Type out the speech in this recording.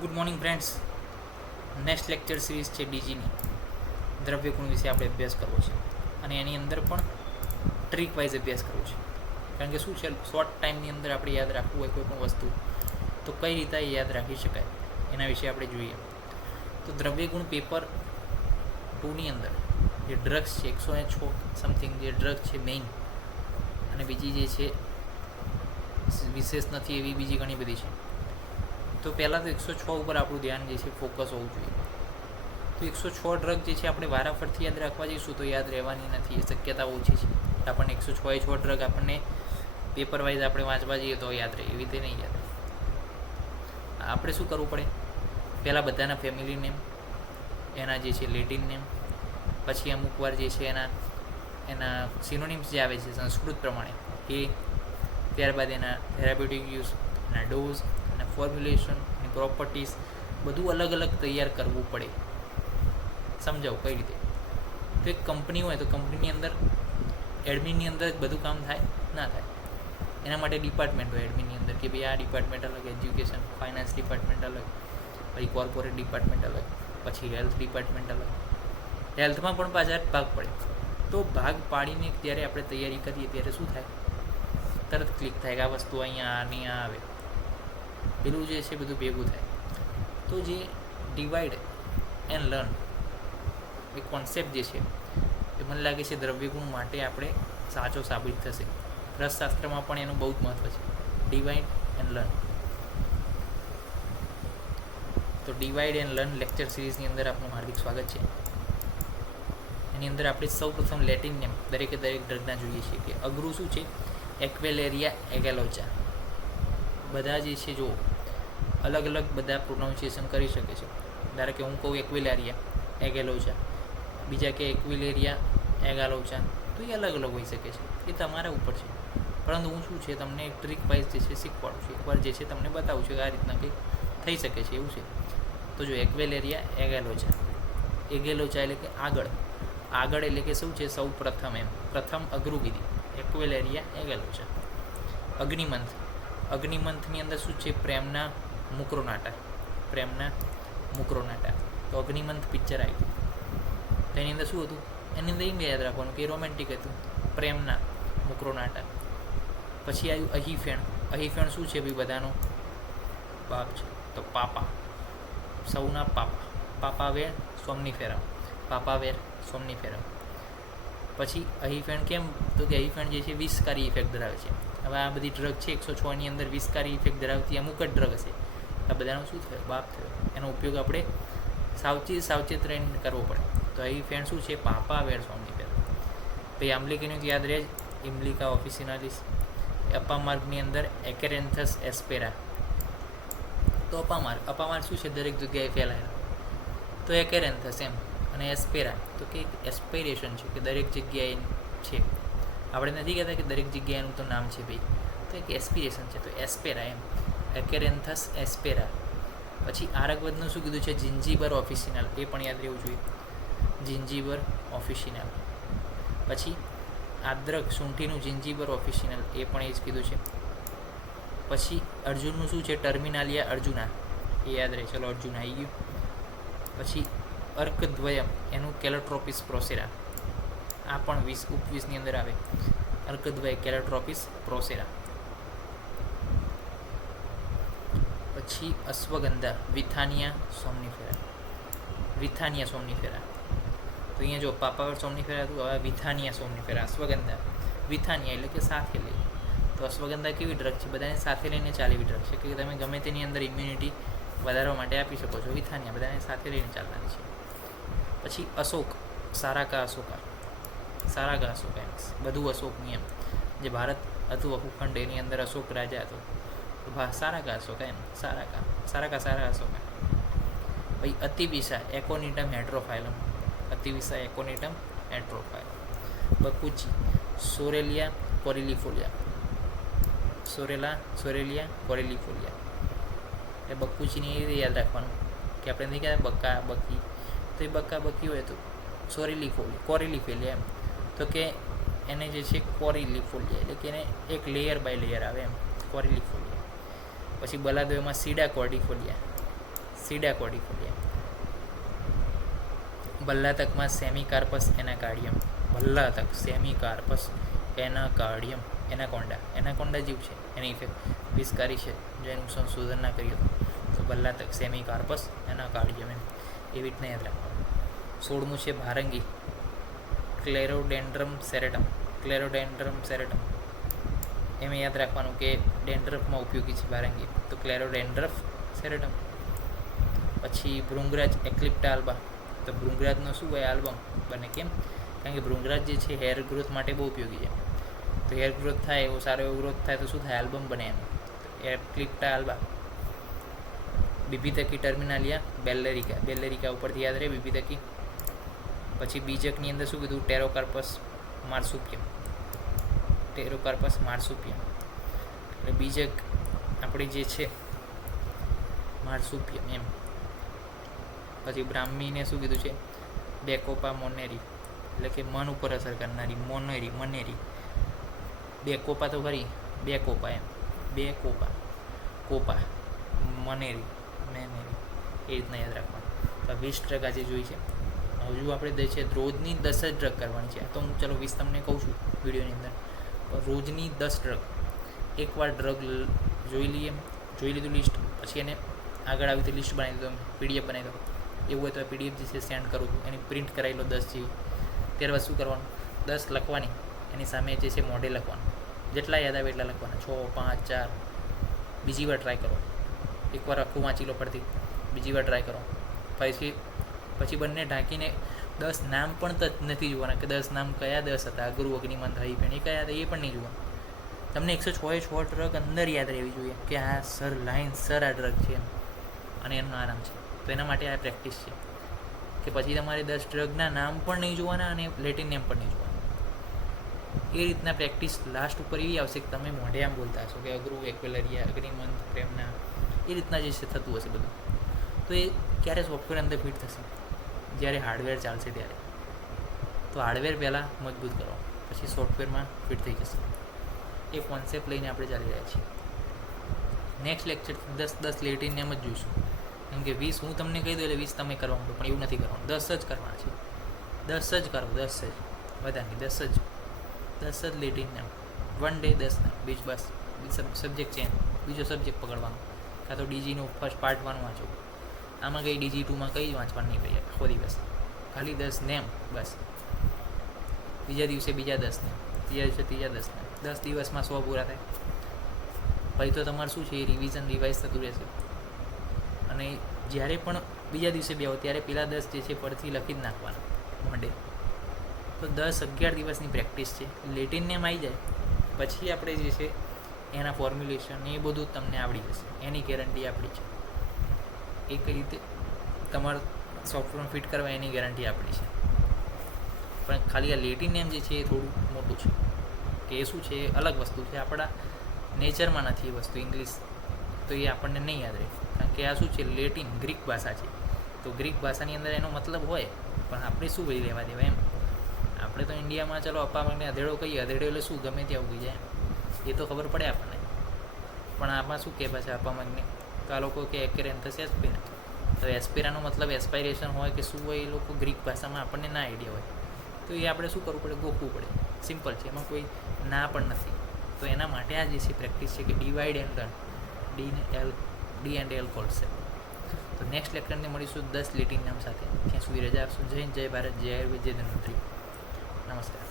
Good morning friends. Next lecture series છે ડીજીની. દ્રવ્ય ગુણ વિશે આપણે અભ્યાસ કરવો છે અને એની અંદર પણ ટ્રીક વાઇઝ અભ્યાસ કરવો છે. કારણ કે શું છે, શોર્ટ ટાઈમની અંદર આપણે યાદ રાખવું હોય કોઈ પણ વસ્તુ તો કઈ રીતે યાદ રાખી શકાય એના વિશે આપણે જોઈએ. તો દ્રવ્ય ગુણ પેપર 2ની અંદર જે ડ્રગ્સ છે 106 સમથિંગ જે ડ્રગ છે મેઇન, અને બીજી જે છે વિશેષ નથી એવી બીજી ઘણી બધી છે. તો પહેલાં તો 106 ઉપર આપણું ધ્યાન જે છે ફોકસ હોવું જોઈએ. તો 106 ડ્રગ જે છે આપણે વારાફરથી યાદ રાખવા જઈશું તો યાદ રહેવાની નથી, એ શક્યતા ઓછી છે. આપણને 106 ડ્રગ આપણને પેપર વાઇઝ આપણે વાંચવા જઈએ તો યાદ રહે, એવી રીતે નહીં યાદ રહે. આપણે શું કરવું પડે, પહેલાં બધાના ફેમિલી નેમ, એના જે છે લેટિન નેમ, પછી અમુક વાર જે છે એના સિનોનિમ્સ જે આવે છે સંસ્કૃત પ્રમાણે એ, ત્યારબાદ એના થેરાપ્યુટિક યુઝ, એના ડોઝ, એના ફોર્મ્યુલેશન, એની પ્રોપર્ટીઝ બધું અલગ અલગ તૈયાર કરવું પડે. સમજાવું કઈ રીતે? તો એક કંપની હોય તો કંપનીની અંદર એડમિનની અંદર જ બધું કામ થાય ના થાય, એના માટે ડિપાર્ટમેન્ટ હોય એડમિનની અંદર કે ભાઈ આ ડિપાર્ટમેન્ટ અલગ, એજ્યુકેશન ફાઇનાન્સ ડિપાર્ટમેન્ટ અલગ, પછી કોર્પોરેટ ડિપાર્ટમેન્ટ અલગ, પછી હેલ્થ ડિપાર્ટમેન્ટ અલગ. હેલ્થમાં પણ પાછા ભાગ પડે. તો ભાગ પાડીને જ્યારે આપણે તૈયારી કરીએ ત્યારે શું થાય, તરત ક્લિક થાય કે આ વસ્તુ અહીંયા આની આ આવે, પેલું જે છે બધું ભેગું થાય. તો જે divide and learn A concept જે છે એ મને લાગે છે દ્રવ્યગુણ માટે આપણે સાચો સાબિત થશે. રસશાસ્ત્રમાં પણ એનું બહુ જ મહત્ત્વ છે, ડિવાઈડ એન્ડ લર્ન. તો ડિવાઈડ એન્ડ લર્ન લેક્ચર સિરીઝની અંદર આપનું હાર્દિક સ્વાગત છે. એની અંદર આપણે સૌ પ્રથમ લેટિન નેમ દરેક ડ્રગના જોઈએ છીએ કે અઘરું શું છે, એક્વેલેરિયા એગેલોચા. બધા જે છે જો અલગ અલગ બધા પ્રોનાઉન્સિએશન કરી શકે છે. ધારો કે હું કહું એક્વેલેરિયા એગેલોચા, બીજા કે એક્વેલેરિયા એગાલોચા, તો એ અલગ અલગ હોઈ શકે છે, એ તમારા ઉપર છે. પરંતુ હું શું છે તમને એક ટ્રીક વાઇઝ જે છે શીખવાડું છું, એકવાર જે છે તમને બતાવું છું કે આ રીતના કંઈક થઈ શકે છે એવું છે. તો જો એક્વેલેરિયા એગેલોચા, એગેલોચા એટલે કે આગળ, આગળ એટલે કે શું છે સૌ પ્રથમ, એમ પ્રથમ અઘરું કીધી. એક્વેલેરિયા એગેલોચા. અગ્નિમંથ, અગ્નિમંથની અંદર શું છે, પ્રેમના મુક્રોનાટા, પ્રેમના મુક્રોનાટા. તો અગ્નિમંથ પિક્ચર આવ્યું તો એની અંદર શું હતું, એની અંદર એમ યાદ રાખવાનું કે રોમેન્ટિક હતું, પ્રેમના મુક્રોનાટા. પછી આવ્યું અહીફેણ. અહીફેણ શું છે ભાઈ, બધાનો બાપ છે, તો પાપા, સૌના પાપા. પાપા વેર સોમનીફેરમ, પાપા વેર સોમનીફેરમ. પછી અહીફેણ કેમ, તો કે અહીફેણ જે છે વિષકારી ઇફેક્ટ ધરાવે છે. હવે આ બધી ડ્રગ છે 106ની અંદર વિષકારી ઇફેક્ટ ધરાવતી અમુક જ ડ્રગ હશે. આ બધાનો શું થયો, બાપ થયો. એનો ઉપયોગ આપણે સાવચેત રહીને કરવો પડે. તો અહીફેણ શું છે, પાપા વેર સોમનીફેરમ. પછી આમ્લિકીનું યાદ રહે, ઇમ્લિકા ઓફિસિનાલિસ. અપામાર્ગની અંદર એકેરેન્થસ એસ્પેરા. તો અપામાર્ગ શું છે, દરેક જગ્યાએ ફેલાયેલો, તો એકેરેન્થસ એમ. અને એસ્પેરા તો કે એસ્પિરેશન છે, કે દરેક જગ્યાએ છે. આપણે નથી કહેતા કે દરેક જગ્યાએનું તો નામ છે ભાઈ, તો એક એસ્પિરેશન છે, તો એસ્પેરા એમ, એકેરેન્થસ એસ્પેરા. પછી આરકવદનું શું કીધું છે, જિન્જીબર ઓફિસિનલ, એ પણ યાદ રહેવું જોઈએ, જિન્જીબર ઓફિસિનલ. પછી આદ્રક સૂંઠીનું જિન્જીબર ઓફિસિનલ, એ પણ એ જ કીધું છે. પછી અર્જુનનું શું છે, ટર્મિનાલિયા અર્જુના, એ યાદ રહે, ચલો અર્જુન આવી ગયું. પછી અર્કદ્વયમ, એનું કેલોટ્રોપિસ પ્રોસેરા, આ પણ ઉપવીસની અંદર આવે, અર્કદ્વય કેલોટ્રોપિસ પ્રોસેરા. પછી અશ્વગંધા, વિથાનિયા સોમનીફેરા, વિથાનિયા સોમનીફેરા. તો અહીંયા જો પાપાવર સોમનીફેરા હતું, હવે વિથાનિયા સોમનીફેરા. અશ્વગંધા, વિથાનિયા એટલે કે સાથે લઈ. તો અશ્વગંધા કેવી ડ્રગ છે, બધાને સાથે લઈને ચાલે એવી ડ્રગ છે, કે તમે ગમે તેની અંદર ઇમ્યુનિટી વધારવા માટે આપી શકો છો. વિથાનિયા બધાને સાથે લઈને ચાલવાની છે. પછી અશોક, સારાકા અશોકા, સારાકા અશોકા એમ બધું અશોકની એમ, જે ભારત હતું ભૂખંડ એની અંદર અશોક રાજા હતો, તો સારાકા અશોકા એમ, સારાકા અશોકા. પછી અતિવિશા એકોનિટમ હેટ્રોફાઇલમ, અતિવિશા એકોનિટમ હેટ્રોફાઇલમ. બકુચી, સોરેલિયા કોરિલીફોલિયા, સોરેલિયા કોરિલીફોલિયા. એ બકુચીની એ રીતે યાદ રાખવાનું કે આપણે નહીં કહેતા બક્કા બકી, તો એ બક્કા બકી હોય તો કોરિલીફોલિયા એમ, તો કે એને જે છે કોરિલીફોલિયા એટલે કે એને એક લેયર બાય લેયર આવે એમ, કોરિલીફોલિયા. પછી બલાદોમાં સીડા કોર્ડિફોલિયા, સીડા કોર્ડિફોલિયા. ભલ્લાતકમાં સેમિકાર્પસ એનાકાર્ડિયમ. ભલ્લાતક સેમિકાર્પસ એનાકાર્ડિયમ. એનાકોન્ડા જીવ છે, એની ઇફેક્ટ વિષકારી છે, જેનું સંશોધન ના કર્યું તો ભલ્લાતક સેમિકાર્પસ એનાકાર્ડિયમ એમ એવી રીતના યાદ રાખવાનું. 16મું છે ભારંગી, ક્લેરોડેન્ડ્રમ સેરેટમ. એમાં યાદ રાખવાનું કે ડેન્ડ્રફમાં ઉપયોગી છે ભારંગી, તો ક્લેરોડેન્ડ્રફ સેરેટમ. પછી ભૃંગરાજ એક્લિપ્ટા આલ્બા. તો ભૃંગરાજનો શું હોય, આલ્બમ બને. કેમ? કારણ કે ભૃંગરાજ જે છે હેર ગ્રોથ માટે બહુ ઉપયોગી છે. તો હેર ગ્રોથ થાય, એવો સારો એવો ગ્રોથ થાય તો શું થાય, આલ્બમ બને એમ. એક્લિપ્ટા આલ્બા. બિબીતકી ટર્મિનાલિયા બેલેરિકા ઉપરથી યાદ રહે બિબીતકી. પછી બીજકની અંદર શું કીધું, ટેરોકાર્પસ માર્સુપિયમ. એટલે બીજક આપણી જે છે માર્સુપિયમ એમ. પછી બ્રાહ્મીને શું કીધું છે, બેકોપા મોનેરી, એટલે કે મન ઉપર અસર કરનારી મનેરી. બેકોપા તો ખરી, બેકોપા એમ, કોપા મનેરી એ રીતના યાદ રાખવાનું. તો 20 ડ્રગ આજે જોઈ છે. હજુ આપણે છે રોજની 10 જ ડ્રગ કરવાની છે. તો હું ચલો 20 તમને કહું છું વિડીયોની અંદર. રોજની 10 ડ્રગ. એકવાર ડ્રગ જોઈ લીધું લિસ્ટ, પછી એને આગળ આવી રીતે લિસ્ટ બનાવી દો, પીડીએફ બનાવી દો. એવું હોય તો પીડીએફ જે છે સેન્ડ કરું છું, એની પ્રિન્ટ કરાવી લો 10 જેવી. ત્યારબાદ શું કરવાનું, 10 લખવાની, એની સામે જે છે મોઢે લખવાનું. જેટલા યાદ આવે એટલા લખવાના, 6, 5, 4. બીજી વાર ટ્રાય કરો. એકવાર આખું વાંચી લો પડતી, બીજી વાર ટ્રાય કરો. પછી બંને ઢાંકીને 10 નામ પણ નથી જોવાના કે 10 નામ કયા 10 હતા. ગુરુ અગ્નિમંત હરિફેણ એ કયા હતા એ પણ નહીં જોવાના. તમને 106 ડ્રગ અંદર યાદ રહેવી જોઈએ કે આ સર આ ડ્રગ છે એમ, અને એનું આરામ છે. તો એના માટે આ પ્રેક્ટિસ છે કે પછી તમારે 10 ડ્રગના નામ પણ નહીં જોવાના અને લેટિન નેમ પણ નહીં જોવાના. એ રીતના પ્રેક્ટિસ લાસ્ટ ઉપર એવી આવશે કે તમે મોઢે આમ બોલતા હશો કે અગરું, એક્વેલરિયા, અગ્નિમંત, પ્રેમના, એ રીતના જે છે થતું હશે બધું. તો એ ક્યારે સોફ્ટવેર અંદર ફિટ થશે, જ્યારે હાર્ડવેર ચાલશે ત્યારે. તો હાર્ડવેર પહેલાં મજબૂત કરો, પછી સોફ્ટવેરમાં ફિટ થઈ જશે. એ કોન્સેપ્ટ લઈને આપણે ચાલી રહ્યા છીએ. નેક્સ્ટ લેક્ચરથી 10 લેટિન નેમ જ જોઈશું. કેમ કે 20 હું તમને કહી દઉં એટલે 20 તમે કરવા માંડો, પણ એવું નથી કરવાનું. 10 જ કરવાના છે. 10 જ કરો, 10 જ વધારે 10 જ લેટિન નેમ. 1 ડે 10 નામ. બસ સબ્જેક્ટ ચેન્જ, બીજો સબ્જેક્ટ પકડવાનો, કાં તો ડીજીનું ફર્સ્ટ પાર્ટ 1 વાંચો. આમાં કંઈ ડીજી 2માં કંઈ વાંચવાનું નહીં કરીએ આખો દિવસ. ખાલી 10 નેમ બસ. બીજા દિવસે બીજા 10 નેમ, ત્રીજા દિવસે ત્રીજા 10 નેમ. 10 દિવસમાં 100 પૂરા થાય. પછી તો તમારે શું છે, એ રિવાઇઝ થતું રહેશે. અને જ્યારે પણ બીજા દિવસે બે આવો ત્યારે પેલા 10 જે છે પરથી લખી જ નાખવાના મોઢે. તો 10-11 દિવસની પ્રેક્ટિસ છે. લેટિન નેમ આવી જાય પછી આપણે જે છે એના ફોર્મ્યુલેશન એ બધું તમને આવડી જશે, એની ગેરંટી આપણી છે. એ કઈ રીતે તમારે સોફ્ટવેરમાં ફિટ કરવા એની ગેરંટી આપણી છે. પણ ખાલી આ લેટિન નેમ જે છે એ થોડું મોટું છે કે એ શું છે, એ અલગ વસ્તુ છે. આપણા નેચરમાં નથી એ વસ્તુ, ઇંગ્લિશ તો એ આપણને નહીં યાદ રહે. કારણ કે આ શું છે, લેટિન ગ્રીક ભાષા છે. તો ગ્રીક ભાષાની અંદર એનો મતલબ હોય, પણ આપણે શું ભાઈ લેવા દેવા એમ. આપણે તો ઇન્ડિયામાં ચલો અપ્પા માંગને અધેડો કહીએ, અધેડો એટલે શું ગમે ત્યાં ઉગી જાય એ તો ખબર પડે આપણને. પણ આમાં શું કહે પાછા અપ્પા માંગને, તો આ લોકો કે એકેરેન્થસ એસ્પિરા. તો એસ્પિરાનો મતલબ એસ્પાયરેશન હોય કે શું હોય, એ લોકો ગ્રીક ભાષામાં આપણને ના આઈડિયા હોય. તો એ આપણે શું કરવું પડે, ગોખવું પડે. સિમ્પલ છે, એમાં કોઈ ના પણ નથી. તો એના માટે આ જે છે પ્રેક્ટિસ છે કે divide and learn, D and L concept. તો નેક્સ્ટ લેક્ચરને મળીશું 10 લેટિન નામ સાથે. ત્યાં સુધી રજા આપશો. જય હિન્દ, જય ભારત, જય આયુર્વેદ, જય ધન્વંતરી. નમસ્કાર.